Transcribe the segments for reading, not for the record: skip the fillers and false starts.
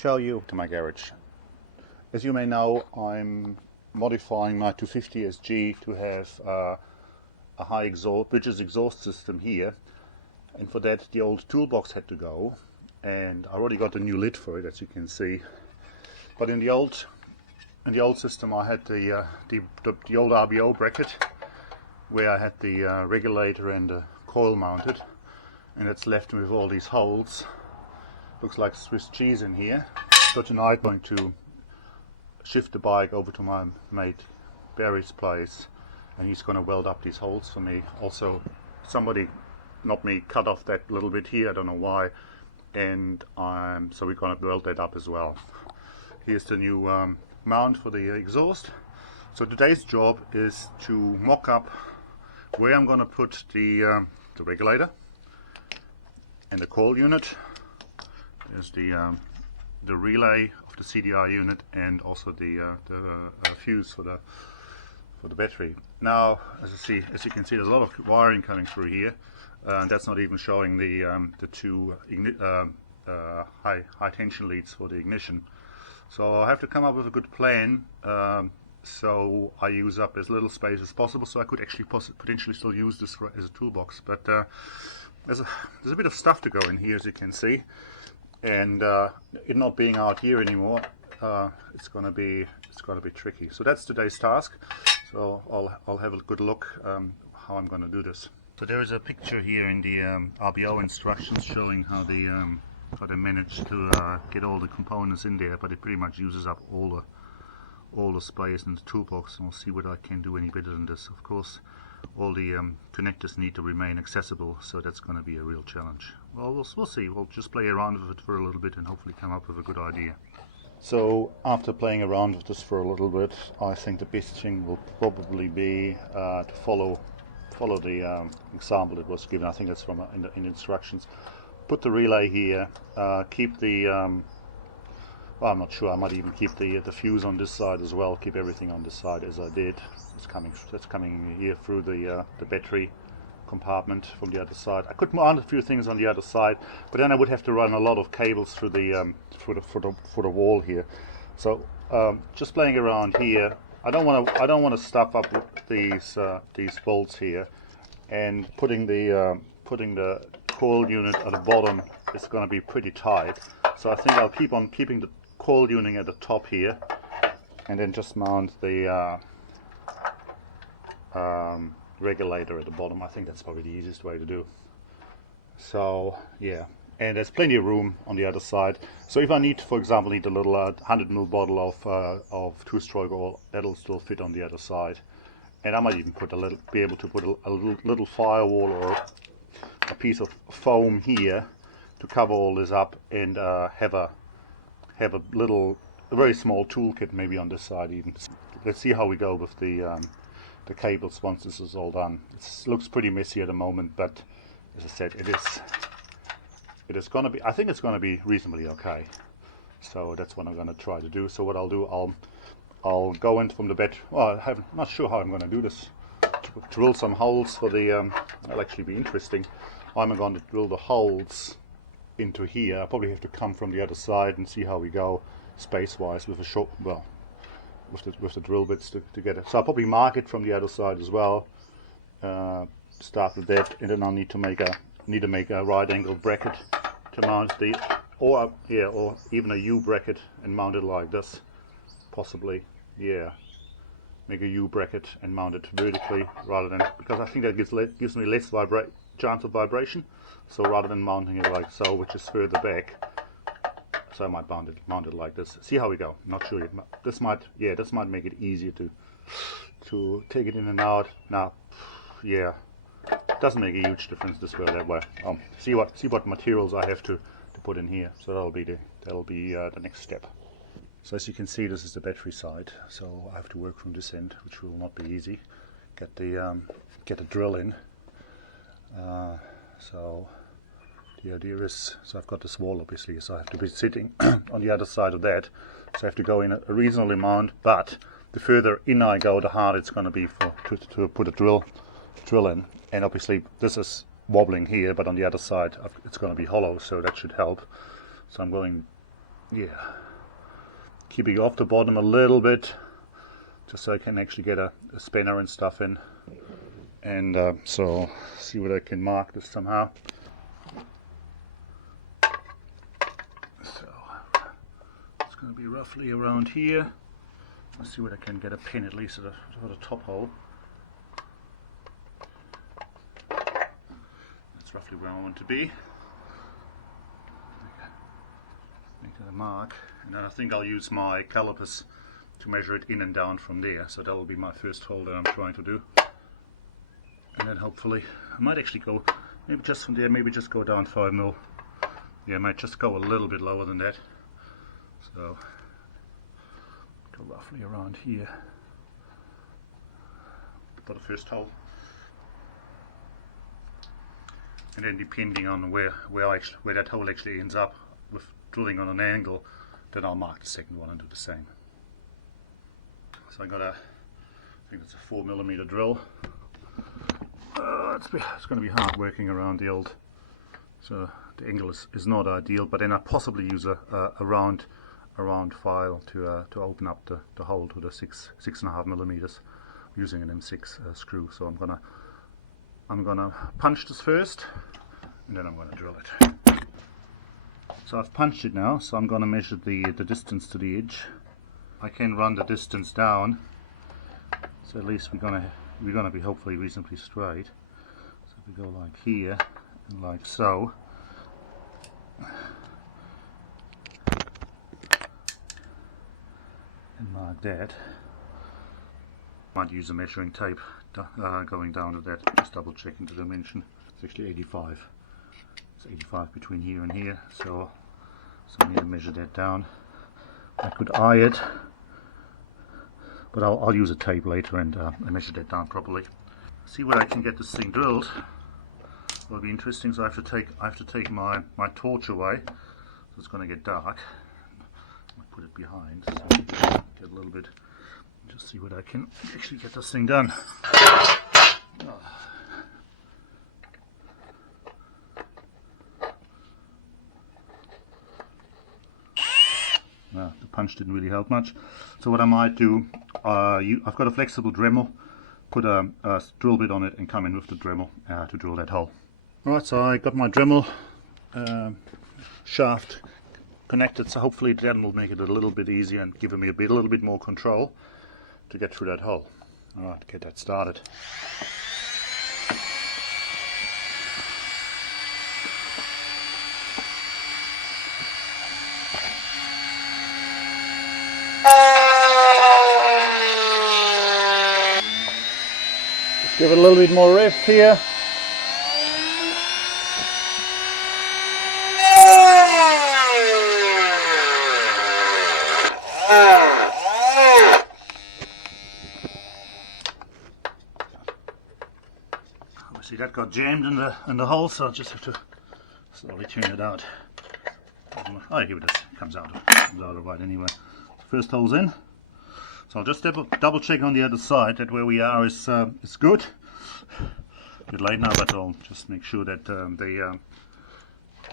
show you to my garage. As you may know, I'm modifying my 250 SG to have a high exhaust, Burgess exhaust system here, and for that the old toolbox had to go, and I already got a new lid for it, as you can see. But in the old system I had the old RBO bracket where I had the regulator and the coil mounted, and it's left with all these holes. Looks like Swiss cheese in here. So tonight I'm going to shift the bike over to my mate Barry's place, and he's going to weld up these holes for me. Also, somebody, not me, cut off that little bit here, I don't know why, and so we're going to weld that up as well. Here's the new mount for the exhaust. So today's job is to mock up where I'm going to put the regulator and the coil unit. There's the relay of the CDI unit, and also the fuse for the battery. Now, as you can see, there's a lot of wiring coming through here, and that's not even showing the two high tension leads for the ignition. So I have to come up with a good plan, so I use up as little space as possible, so I could actually potentially still use this as a toolbox. But there's a bit of stuff to go in here, as you can see. And it not being out here anymore, it's going to be tricky. So that's today's task. So I'll have a good look how I'm going to do this. So there is a picture here in the RBO instructions showing how they managed to get all the components in there, but it pretty much uses up all the space in the toolbox. And we'll see what I can do any better than this. Of course, all the connectors need to remain accessible, so that's going to be a real challenge. Well, we'll see. We'll just play around with it for a little bit and hopefully come up with a good idea. So after playing around with this for a little bit, I think the best thing will probably be to follow the example that was given. I think that's from in the instructions. Put the relay here. Keep the well, I'm not sure. I might even keep the fuse on this side as well. Keep everything on this side as I did. That's coming here through the battery compartment from the other side. I could mount a few things on the other side, but then I would have to run a lot of cables through the for the wall here. So just playing around here. I don't want to stuff up these bolts here, and putting the coil unit at the bottom is going to be pretty tight. So I think I'll keep on keeping the coil unit at the top here, and then just mount the regulator at the bottom. I think that's probably the easiest way to do. So yeah, and there's plenty of room on the other side. So if I need, for example, a little 100 ml bottle of two-stroke oil, that'll still fit on the other side. And I might even be able to put a little firewall or a piece of foam here to cover all this up, and have a very small toolkit maybe on this side even. Let's see how we go with the cables once this is all done. It looks pretty messy at the moment, but as I said, it is going to be. I think it's going to be reasonably okay. So that's what I'm going to try to do. So what I'll do, I'll go in from the bed. Well, I'm not sure how I'm going to do this. Drill some holes for the. That'll actually be interesting. I'm going to drill the holes into here. I'll probably have to come from the other side and see how we go space-wise with a short, well, with the drill bits to get it. So I'll probably mark it from the other side as well. Start with that, and then I'll need to make a right-angle bracket to mount the, or even a U bracket and mount it like this, possibly. Yeah, make a U bracket and mount it vertically rather than, because I think that gives me less chance of vibration. So rather than mounting it like so, which is further back, so I might mount it like this. See how we go. Not sure yet. This might make it easier to take it in and out. Now, yeah, doesn't make a huge difference this way or that way. See what materials I have to put in here. So that'll be the next step. So as you can see, this is the battery side. So I have to work from this end, which will not be easy. Get the drill in. So the idea is, so I've got this wall obviously, so I have to be sitting on the other side of that. So I have to go in a reasonable amount, but the further in I go, the harder it's going to be to put a drill in. And obviously this is wobbling here, but on the other side it's going to be hollow, so that should help. So I'm going yeah, keeping off the bottom a little bit, just so I can actually get a spinner and stuff in. And so see what I can mark this somehow. So it's going to be roughly around here. Let's see what I can get a pin at least at the top hole. That's roughly where I want to be. Make that a mark, and then I think I'll use my calipers to measure it in and down from there. So that will be my first hole that I'm trying to do. And then hopefully I might actually go maybe just from there, maybe just go down 5 mil. Yeah, I might just go a little bit lower than that. So go roughly around here for the first hole. And then depending on where that hole actually ends up with drilling on an angle, then I'll mark the second one and do the same. So I got I think it's a 4mm drill. It's going to be hard working around the old, so the angle is not ideal, but then I possibly use a round file to open up the hole to the 6.5mm using an M6 screw. So I'm gonna punch this first, and then I'm gonna drill it. So I've punched it now, so I'm gonna measure the distance to the edge. I can run the distance down, so at least we're gonna be hopefully reasonably straight. So if we go like here and like so, and like that. Might use a measuring tape going down to that, just double checking the dimension. It's actually 85. It's 85 between here and here, so I need to measure that down. I could eye it, but I'll use a tape later and measure that down properly. See where I can get this thing drilled. Will be interesting. So I have to take my torch away, so it's going to get dark. I'll put it behind, so get a little bit. Just see what I can actually get this thing done. The punch didn't really help much. So what I might do, I've got a flexible Dremel, put a drill bit on it and come in with the Dremel to drill that hole. Alright, so I got my Dremel shaft connected, so hopefully that will make it a little bit easier and give me a little bit more control to get through that hole. Alright, get that started. Just give it a little bit more rest here. Obviously that got jammed in the hole, so I just have to slowly turn it out. Oh, here it is. It comes out all right anyway. First hole's in. So I'll just double check on the other side that where we are is good. A bit late now, but I'll just make sure that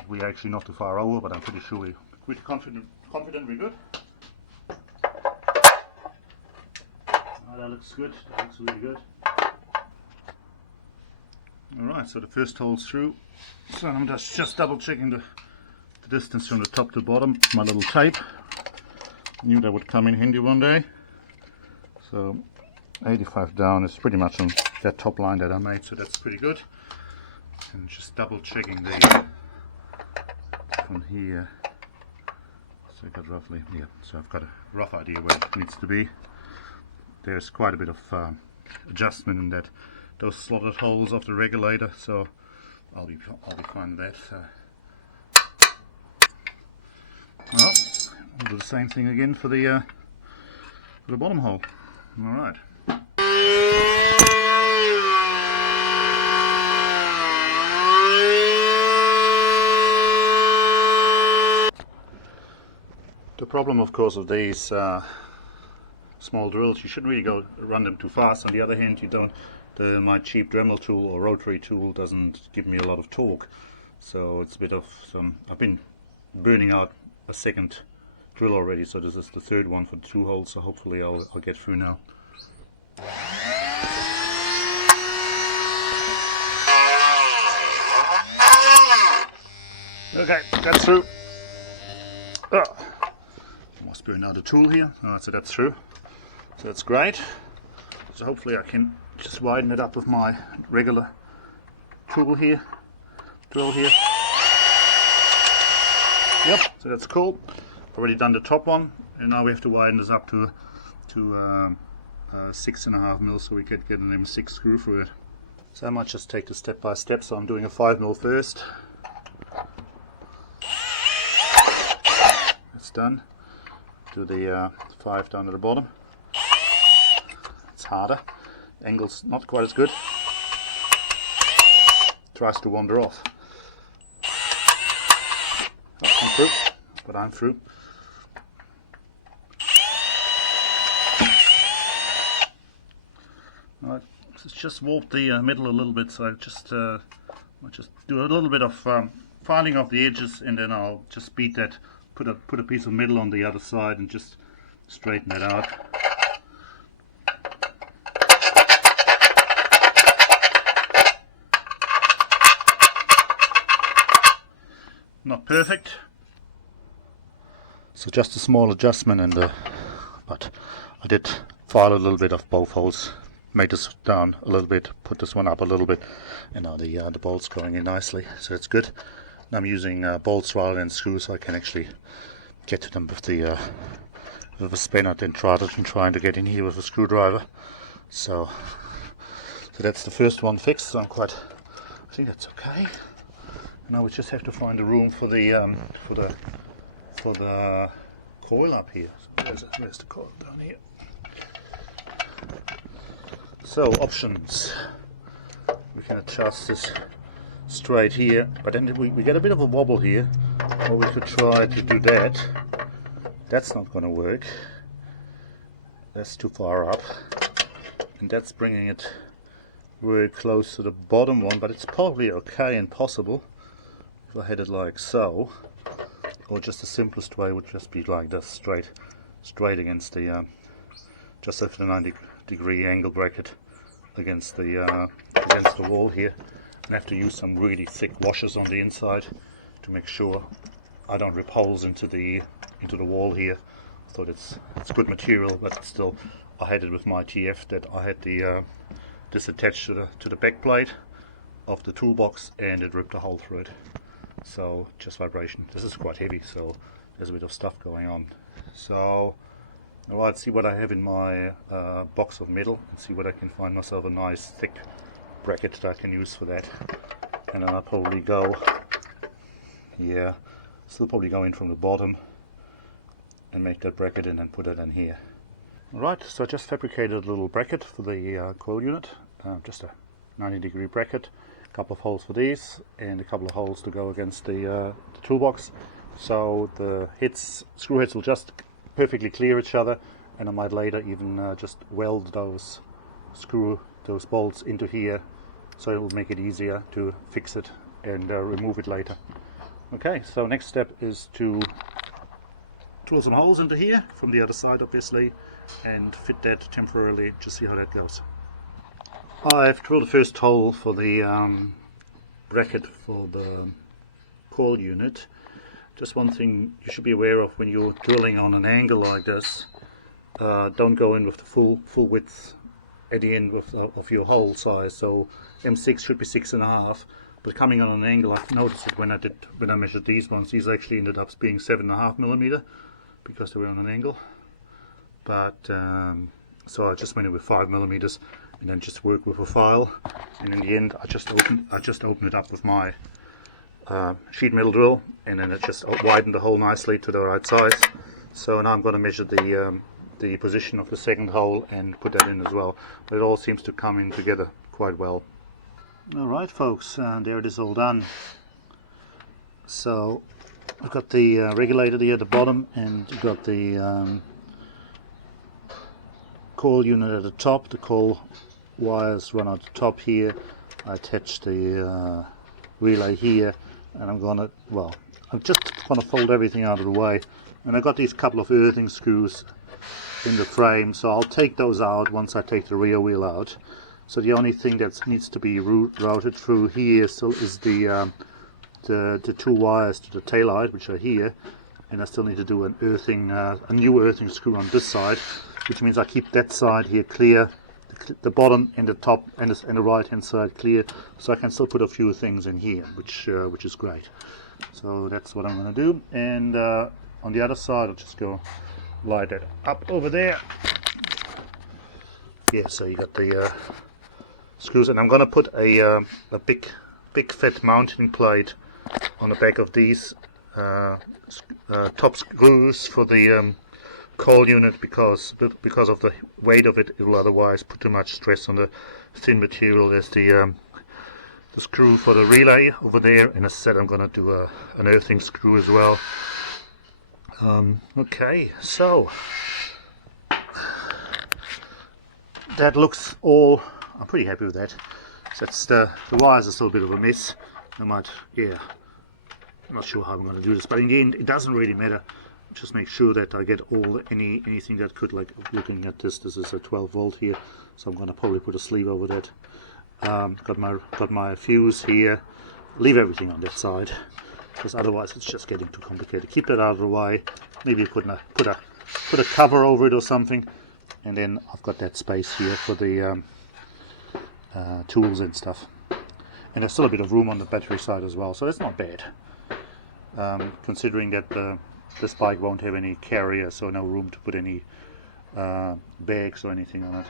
we are actually not too far over. But I'm pretty sure we're pretty confident we're good. Oh, that looks good. That looks really good. Alright, so the first hole's through. So I'm just double checking the distance from the top to bottom. My little tape. Knew that would come in handy one day. So 85 down is pretty much on that top line that I made, so that's pretty good. And just double checking the from here. So I got roughly, yeah, so I've got a rough idea where it needs to be. There's quite a bit of adjustment in those slotted holes of the regulator, so I'll be fine with that. Alright, we'll do the same thing again for the bottom hole. Alright. The problem, of course, of these small drills, you shouldn't really run them too fast. On the other hand, my cheap Dremel tool or rotary tool doesn't give me a lot of torque, so it's a bit of I've been burning out a second drill already, so this is the third one for the 2 holes, so hopefully I'll get through now. Okay, that's through. Must be another tool here. So that's through. So that's great. So hopefully I can just widen it up with my regular tool here, drill here. Yep, so that's cool. Already done the top one, and now we have to widen this up to 6.5 mil, so we can get an M6 screw through it. So I might just take this step by step. So I'm doing a 5 mil first. That's done. Do the 5 down at the bottom. It's harder. Angle's not quite as good. Tries to wander off. Oh, I'm through, but I'm through. Alright, let's just warp the metal a little bit, so I'll just do a little bit of filing off the edges, and then I'll just beat that, put a piece of metal on the other side and just straighten that out. Not perfect, so just a small adjustment, and but I did file a little bit of both holes, made this down a little bit, put this one up a little bit, and now the bolts going in nicely, so it's good. And I'm using bolts rather than screws, so I can actually get to them with the spanner than trying to get in here with a screwdriver. So that's the first one fixed. So I think that's okay. Now we just have to find a room for the coil up here. So where's the coil? Down here. So options. We can adjust this straight here, but then we get a bit of a wobble here. Or we could try to do that. That's not going to work. That's too far up, and that's bringing it very close to the bottom one. But it's probably okay and possible if I had it like so, or just the simplest way would just be like this, straight against the just over the 90-degree angle bracket against the wall here, and I have to use some really thick washers on the inside to make sure I don't rip holes into the wall here. I thought it's good material, but still, I had it with my TF that I had this attached to the back plate of the toolbox, and it ripped a hole through it. So just vibration. This is quite heavy, so there's a bit of stuff going on. So alright, see what I have in my box of metal, and see what I can find myself a nice thick bracket that I can use for that. And then I'll probably go, yeah, still probably go in from the bottom and make that bracket and then put it in here. Alright, so I just fabricated a little bracket for the coil unit, just a 90-degree bracket, a couple of holes for these, and a couple of holes to go against the toolbox. So the screw heads will just perfectly clear each other, and I might later even just weld those bolts into here, so it will make it easier to fix it and remove it later. Okay, so next step is to drill some holes into here from the other side, obviously, and fit that temporarily, just see how that goes. I've drilled the first hole for the bracket for the coil unit. Just one thing you should be aware of when you're drilling on an angle like this, don't go in with the full width at the end of your hole size. So M6 should be 6.5, but coming on an angle, I've noticed it when I measured these ones, these actually ended up being 7.5 millimeter because they were on an angle. But so I just went in with 5 millimeters and then just work with a file, and in the end I just opened it up with my sheet metal drill, and then it just widened the hole nicely to the right size. So now I'm going to measure the position of the second hole and put that in as well. But it all seems to come in together quite well. Alright folks, there it is all done. So I've got the regulator here at the bottom, and I've got the coil unit at the top. The coil wires run out the top here. I attach the relay here, and I'm just going to fold everything out of the way And I got these couple of earthing screws in the frame, so I'll take those out once I take the rear wheel out. So the only thing that needs to be routed through here still is the two wires to the taillight, which are here, and I still need to do an earthing, a new earthing screw on this side, which means I keep that side here clear, the bottom and the top and the right hand side clear, so I can still put a few things in here, which is great. So that's what I'm going to do. And on the other side, I'll just go light that up over there. Yeah, so you got the screws, and I'm going to put a big fat mounting plate on the back of these top screws for the coil unit, because of the weight of it. It will otherwise put too much stress on the thin material. There's the screw for the relay over there, and as I said, I'm going to do an earthing screw as well. Okay, so that looks all. I'm pretty happy with that. That's the wires are still a bit of a mess. I'm not sure how I'm going to do this, but in the end, it doesn't really matter. Just make sure that I get anything that could, like looking at this is a 12 volt here, so I'm going to probably put a sleeve over that. Got my fuse here. Leave everything on that side, because otherwise it's just getting too complicated. Keep that out of the way. Maybe put a cover over it or something, and then I've got that space here for the tools and stuff. And there's still a bit of room on the battery side as well, so that's not bad. Considering that this bike won't have any carrier, so no room to put any bags or anything on it.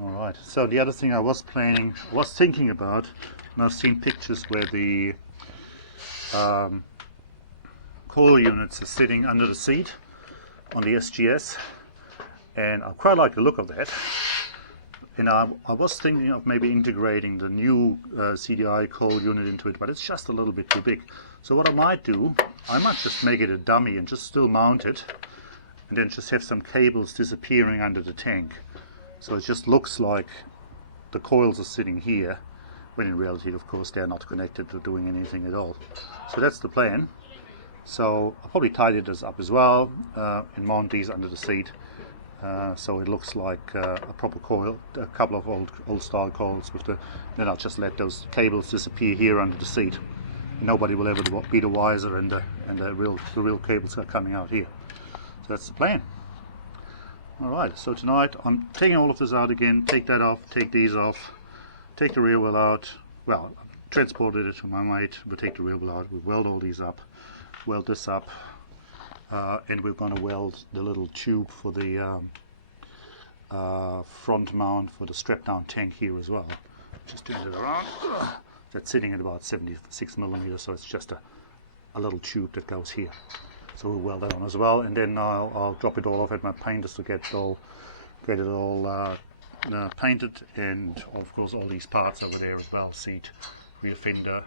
Alright, so the other thing I was thinking about, and I've seen pictures where the coil units are sitting under the seat on the SGS, and I quite like the look of that. And I was thinking of maybe integrating the new CDI coil unit into it, but it's just a little bit too big. So what I might do, I might just make it a dummy and just still mount it, and then just have some cables disappearing under the tank. So it just looks like the coils are sitting here, when in reality, of course, they're not connected to doing anything at all. So that's the plan. So I'll probably tidy this up as well and mount these under the seat. So it looks like a proper coil, a couple of old style coils with then I'll just let those cables disappear here under the seat. Nobody will ever be the wiser, and the real cables are coming out here. So that's the plan. Alright, so tonight I'm taking all of this out again, take that off, take these off, take the rear wheel out. Well, I've transported it to my mate, we'll take the rear wheel out, we'll weld all these up, weld this up, and we're going to weld the little tube for the front mount for the strap down tank here as well. Just turn it around. That's sitting at about 76 millimeters, so it's just a little tube that goes here. So we'll weld that on as well, and then I'll drop it all off at my painters to get it all painted, and of course all these parts over there as well: seat, rear fender,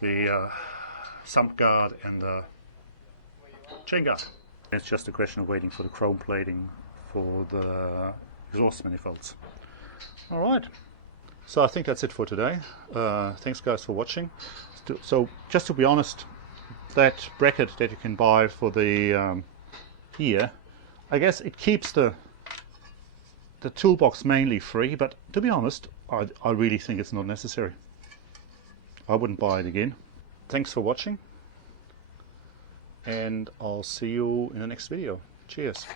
the sump guard, and the chain guard. It's just a question of waiting for the chrome plating for the exhaust manifolds. Alright, so I think that's it for today. Thanks guys for watching. So just to be honest, that bracket that you can buy for the here, I guess it keeps the toolbox mainly free, but to be honest, I really think it's not necessary. I wouldn't buy it again. Thanks for watching, and I'll see you in the next video. Cheers.